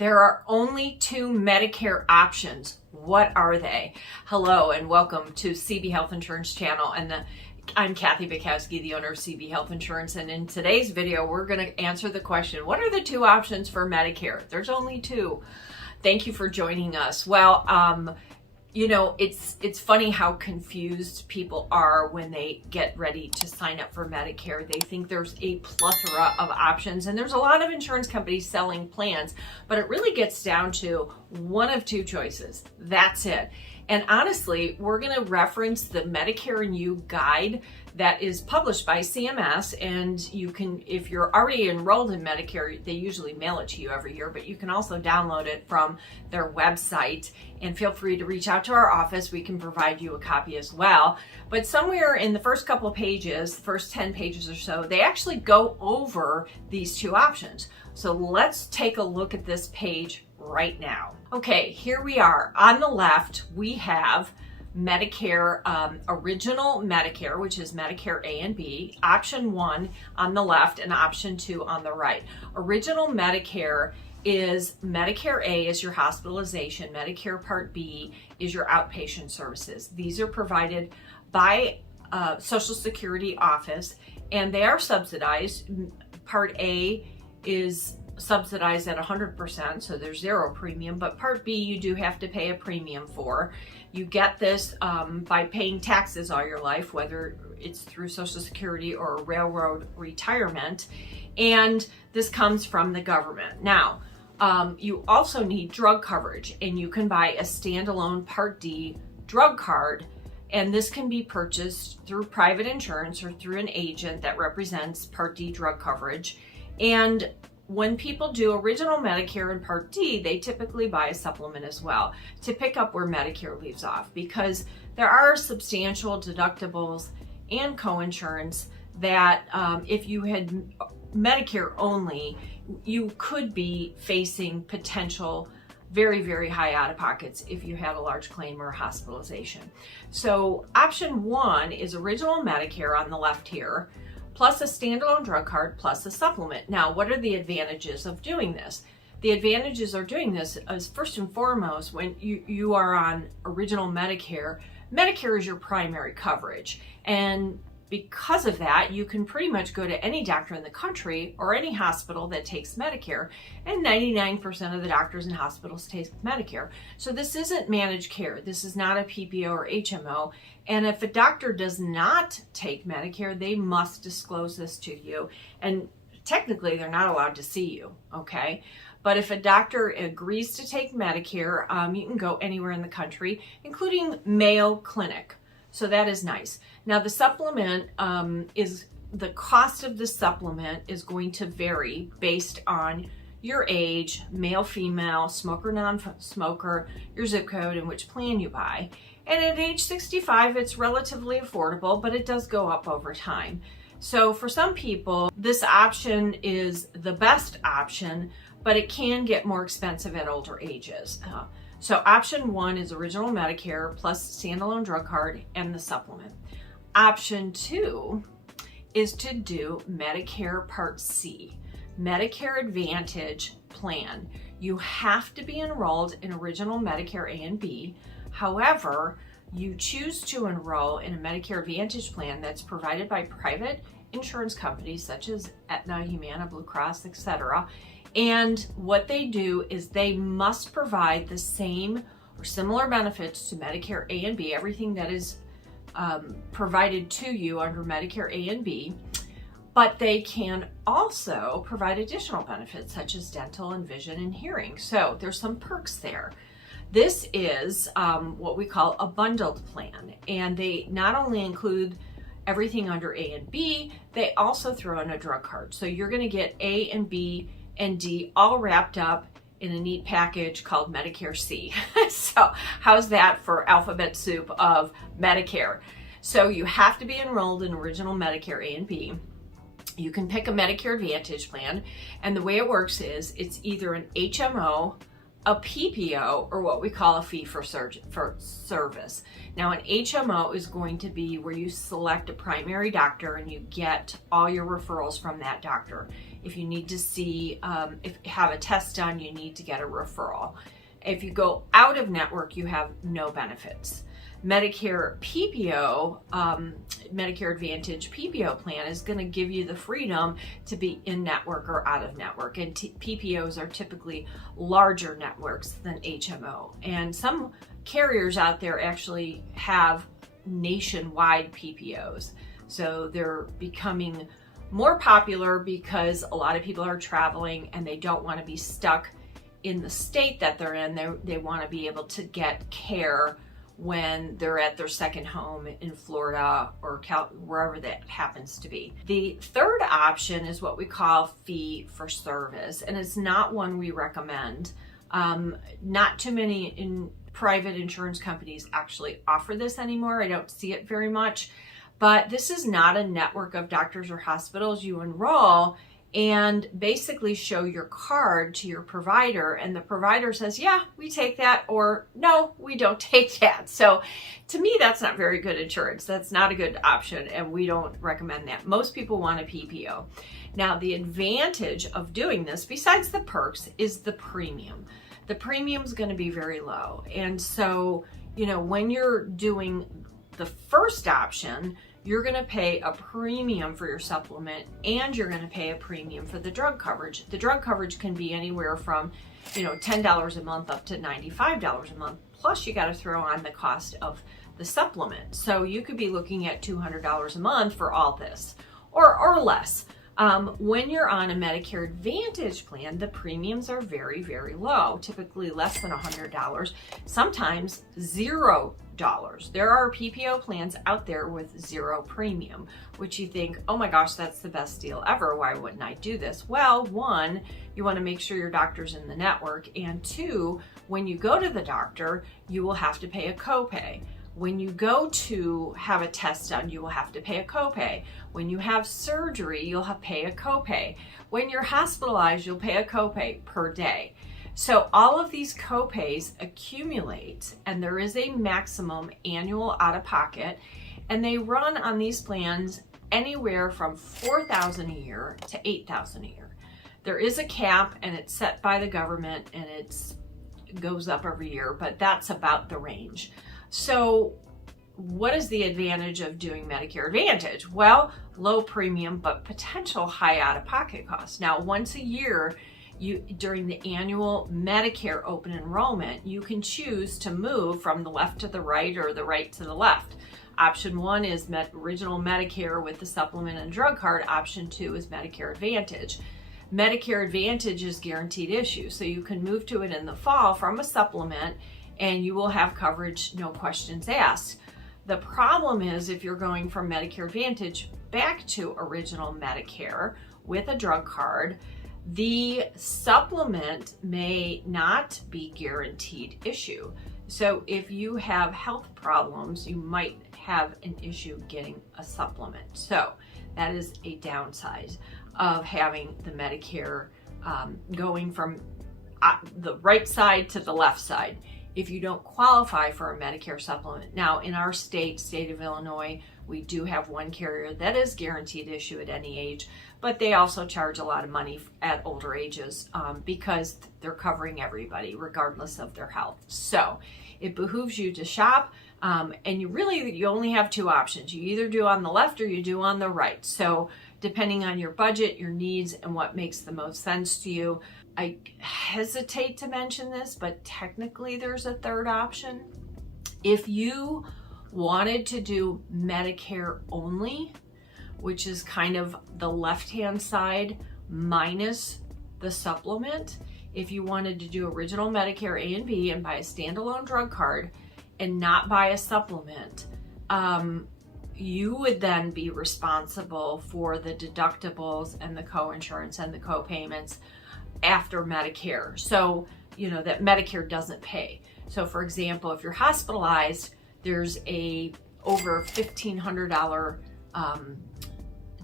There are only two Medicare options. What are they? Hello and welcome to CB Health Insurance Channel. I'm Kathy Bukowski, the owner of CB Health Insurance. And in today's video, we're going to answer the question, what are the two options for Medicare? There's only two. Thank you for joining us. Well, you know, it's funny how confused people are when they get ready to sign up for Medicare. They think there's a plethora of options, and there's a lot of insurance companies selling plans, but it really gets down to one of two choices. That's it. And honestly, we're going to reference the Medicare and You guide that is published by CMS, and you can, if you're already enrolled in Medicare, they usually mail it to you every year, but you can also download it from their website, and feel free to reach out to our office. We can provide you a copy as well. But somewhere in the first couple of pages, the first 10 pages or so, they actually go over these two options. So let's take a look at this page right now. Okay, here we are. On the left, we have Medicare, original Medicare, which is Medicare A and B, option 1 on the left and option 2 on the right. Original Medicare is Medicare A is your hospitalization, Medicare Part B is your outpatient services. These are provided by Social Security office, and they are subsidized. Part A is subsidized at 100%, so there's zero premium, but Part B you do have to pay a premium for. You get this by paying taxes all your life, whether it's through Social Security or railroad retirement, and this comes from the government. Now, you also need drug coverage, and you can buy a standalone Part D drug card, and this can be purchased through private insurance or through an agent that represents Part D drug coverage. And when people do original Medicare and Part D, they typically buy a supplement as well to pick up where Medicare leaves off, because there are substantial deductibles and coinsurance that if you had Medicare only, you could be facing potential very, very high out-of-pockets if you had a large claim or hospitalization. So option 1 is original Medicare on the left here, plus a standalone drug card, plus a supplement. Now, what are the advantages of doing this? The advantages of doing this is, first and foremost, when you are on original Medicare, Medicare is your primary coverage. And because of that, you can pretty much go to any doctor in the country or any hospital that takes Medicare, and 99% of the doctors and hospitals take Medicare. So this isn't managed care. This is not a PPO or HMO. And if a doctor does not take Medicare, they must disclose this to you. And technically, they're not allowed to see you, okay? But if a doctor agrees to take Medicare, you can go anywhere in the country, including Mayo Clinic. So that is nice. Now the supplement the cost of the supplement is going to vary based on your age, male, female, smoker, non-smoker, your zip code, and which plan you buy. And at age 65, it's relatively affordable, but it does go up over time. So for some people, this option is the best option, but it can get more expensive at older ages. So option 1 is original Medicare plus standalone drug card and the supplement. Option 2 is to do Medicare Part C, Medicare Advantage plan. You have to be enrolled in original Medicare A and B. However, you choose to enroll in a Medicare Advantage plan that's provided by private insurance companies such as Aetna, Humana, Blue Cross, etc. And what they do is they must provide the same or similar benefits to Medicare A and B, everything that is provided to you under Medicare A and B, but they can also provide additional benefits such as dental and vision and hearing. So there's some perks there. This is what we call a bundled plan, and they not only include everything under A and B, they also throw in a drug card. So you're going to get A and B and D all wrapped up in a neat package called Medicare C. So how's that for alphabet soup of Medicare? So you have to be enrolled in original Medicare A and B. You can pick a Medicare Advantage plan, and the way it works is it's either an HMO, a PPO, or what we call a fee for service. Now, an HMO is going to be where you select a primary doctor and you get all your referrals from that doctor. If you need to see, if you have a test done, you need to get a referral. If you go out of network, you have no benefits. Medicare PPO, Medicare Advantage PPO plan is going to give you the freedom to be in network or out of network. And PPOs are typically larger networks than HMO. And some carriers out there actually have nationwide PPOs. So they're becoming more popular because a lot of people are traveling and they don't want to be stuck in the state that they're in. They want to be able to get care when they're at their second home in Florida or wherever that happens to be. The third option is what we call fee for service, and it's not one we recommend. Not too many private insurance companies actually offer this anymore. I don't see it very much, but this is not a network of doctors or hospitals. You enroll and basically show your card to your provider, and the provider says, yeah, we take that, or no, we don't take that. So to me, that's not very good insurance. That's not a good option, and we don't recommend that. Most people want a PPO. Now, the advantage of doing this, besides the perks, is the premium. The premium is going to be very low. And so, when you're doing the first option, you're going to pay a premium for your supplement, and you're going to pay a premium for the drug coverage. The drug coverage can be anywhere from, $10 a month up to $95 a month. Plus, you got to throw on the cost of the supplement. So you could be looking at $200 a month for all this, or less. When you're on a Medicare Advantage plan, the premiums are very, very low, typically less than $100, sometimes $0. There are PPO plans out there with zero premium, which you think, oh my gosh, that's the best deal ever. Why wouldn't I do this? Well, one, you want to make sure your doctor's in the network, and two, when you go to the doctor, you will have to pay a copay. When you go to have a test done, you will have to pay a copay. When you have surgery, you'll have to pay a copay. When you're hospitalized, you'll pay a copay per day. So all of these copays accumulate, and there is a maximum annual out-of-pocket, and they run on these plans anywhere from $4,000 a year to $8,000 a year. There is a cap, and it's set by the government, and it goes up every year, but that's about the range. So what is the advantage of doing Medicare Advantage? Well, low premium, but potential high out-of-pocket costs. Now, once a year, during the annual Medicare open enrollment, you can choose to move from the left to the right or the right to the left. Option 1 is original Medicare with the supplement and drug card. Option 2 is Medicare Advantage. Medicare Advantage is guaranteed issue, so you can move to it in the fall from a supplement, and you will have coverage, no questions asked. The problem is if you're going from Medicare Advantage back to original Medicare with a drug card, the supplement may not be guaranteed issue. So if you have health problems, you might have an issue getting a supplement. So that is a downside of having the Medicare going from the right side to the left side if you don't qualify for a Medicare supplement. Now, in our state of Illinois, we do have one carrier that is guaranteed issue at any age, but they also charge a lot of money at older ages because they're covering everybody regardless of their health. So it behooves you to shop, and you only have two options. You either do on the left or you do on the right. So depending on your budget, your needs, and what makes the most sense to you. I hesitate to mention this, but technically there's a third option. If you wanted to do Medicare only, which is kind of the left-hand side minus the supplement, if you wanted to do original Medicare A and B and buy a standalone drug card and not buy a supplement, you would then be responsible for the deductibles and the co-insurance and the co-payments after Medicare. So, that Medicare doesn't pay. So for example, if you're hospitalized, there's a over $1,500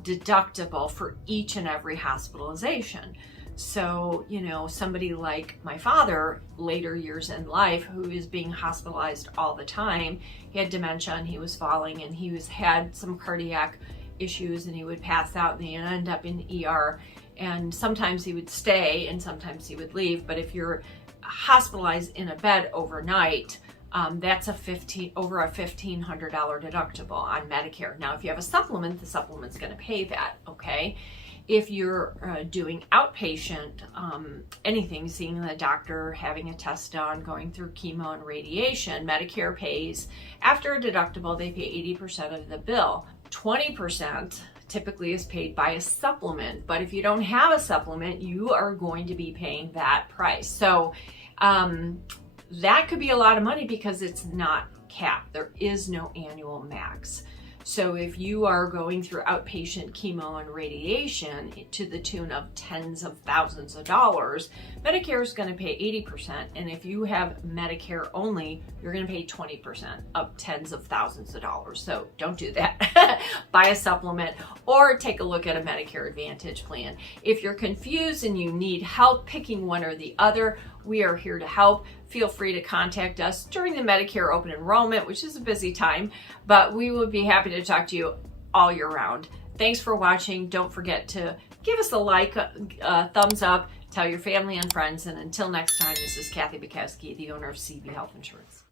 deductible for each and every hospitalization. So, somebody like my father, later years in life, who is being hospitalized all the time, he had dementia and he was falling and he had some cardiac issues and he would pass out and he'd end up in the ER. and sometimes he would stay and sometimes he would leave. But if you're hospitalized in a bed overnight, that's over a $1,500 deductible on Medicare. Now, if you have a supplement, the supplement's going to pay that, okay? If you're doing outpatient, anything, seeing the doctor, having a test done, going through chemo and radiation, Medicare pays, after a deductible, they pay 80% of the bill. 20% typically is paid by a supplement, but if you don't have a supplement, you are going to be paying that price. So that could be a lot of money because it's not capped. There is no annual max. So if you are going through outpatient chemo and radiation to the tune of tens of thousands of dollars, Medicare is going to pay 80%. And if you have Medicare only, you're going to pay 20% of tens of thousands of dollars. So don't do that. Buy a supplement or take a look at a Medicare Advantage plan. If you're confused and you need help picking one or the other, we are here to help. Feel free to contact us during the Medicare open enrollment, which is a busy time, but we would be happy to talk to you all year round. Thanks for watching. Don't forget to give us a like, thumbs up, tell your family and friends, and until next time, this is Kathy Bukowski, the owner of CB Health Insurance.